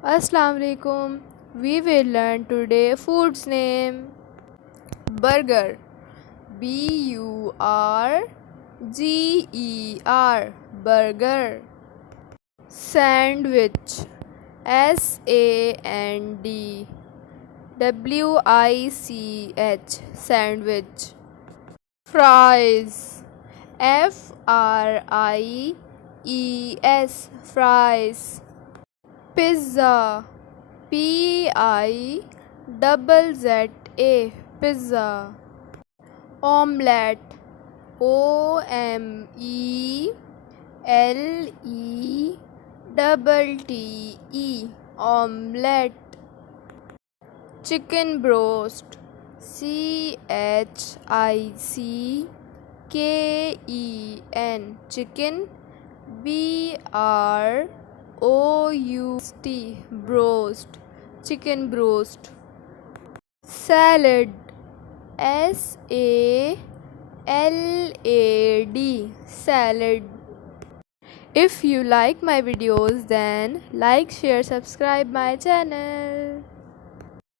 Assalamu alaikum. We will learn today food's name. Burger. Burger. Burger. Sandwich. Sandwich. Sandwich. Fries. Fries. Pizza. Pizza. Omelette. Omelette. Chicken broast. Chicken. Broast. Chicken broast. Salad. Salad. If you like my videos, then like, share, subscribe my channel.